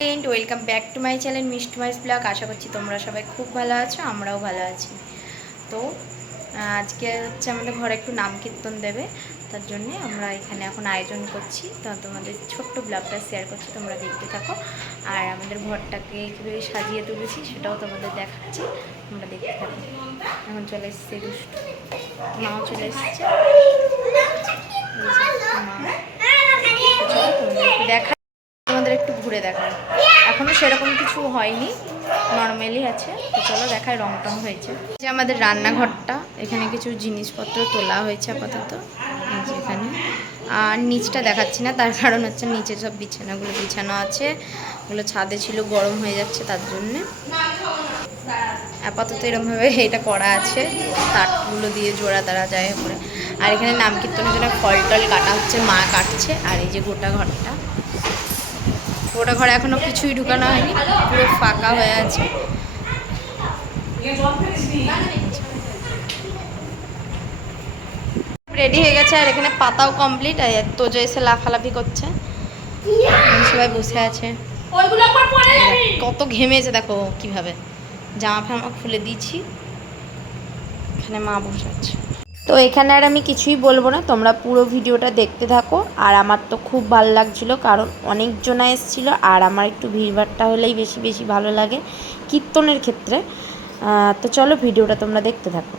Welcome back to my channel মিষ্টি মাইস ব্লগ। আশা করছি তোমরা সবাই খুব ভালো আছো, আমরাও ভালো আছি। তো আজকে হচ্ছে আমাদের ঘরে একটু নাম কীর্তন দেবে, তার জন্যে আমরা এখানে এখন আয়োজন করছি। তো তোমাদের ছোট্ট ব্লগটা শেয়ার করছি, তোমরা দেখতে থাকো। আর আমাদের ঘরটাকে কীভাবে সাজিয়ে তুলেছি সেটাও তোমাদের দেখাচ্ছি, তোমরা দেখতে থাকো। এখন চলে এসছে দুষ্টু, মাও চলে এসছে। দেখা তোমাদের একটু ঘুরে দেখায়। এখনো সেরকম কিছু হয়নি, নর্মালি আছে। তো চলো দেখায়, রং টং হয়েছে। যে আমাদের রান্নাঘরটা, এখানে কিছু জিনিসপত্র তোলা হয়েছে আপাতত এখানে। আর নিচটা দেখাচ্ছি না, তার কারণ হচ্ছে নিচে সব বিছানাগুলো বিছানো আছে, ওগুলো ছাদে ছিল, গরম হয়ে যাচ্ছে তার জন্যে। আপাতত এরকমভাবে এটা করা আছে, তারগুলো দিয়ে জোড়া তারা যায় করে। আর এখানে নাম কীর্তনের জন্য ফল টল কাটা হচ্ছে, মা কাটছে। আর এই যে গোটা ঘরটা, গোটা ঘরে এখনো কিছুই ঢুকানো হয়নি, পুরো ফাঁকা হয়ে আছে। রেডি হয়ে গেছে, আর এখানে পাতাও কমপ্লিট। আর তোজো এসে লাফালাফি করছে, সবাই বসে আছে। কত ঘেমেছে দেখো কিভাবে, জামা ফামা খুলে দিয়েছি। এখানে মা বসে আছে। তো এখানে আর আমি কিছুই বলবো না, তোমরা পুরো ভিডিওটা দেখতে থাকো। আর আমার তো খুব ভালো লাগছিলো, কারণ অনেকজনা এসেছিলো। আর আমার একটু ভিড়ভাড়টা হলেই বেশি বেশি ভালো লাগে কীর্তনের ক্ষেত্রে। তো চলো ভিডিওটা তোমরা দেখতে থাকো।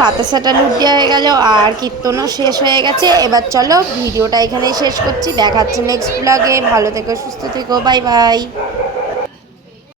বাতাসাটা লুট হয়ে গেল আর কীর্তনও শেষ হয়ে গেছে। এবার চলো ভিডিওটা এখানেই শেষ করছি, দেখাচ্ছে নেক্সট ব্লগে। ভালো থেকো, সুস্থ থেকো, বাই বাই।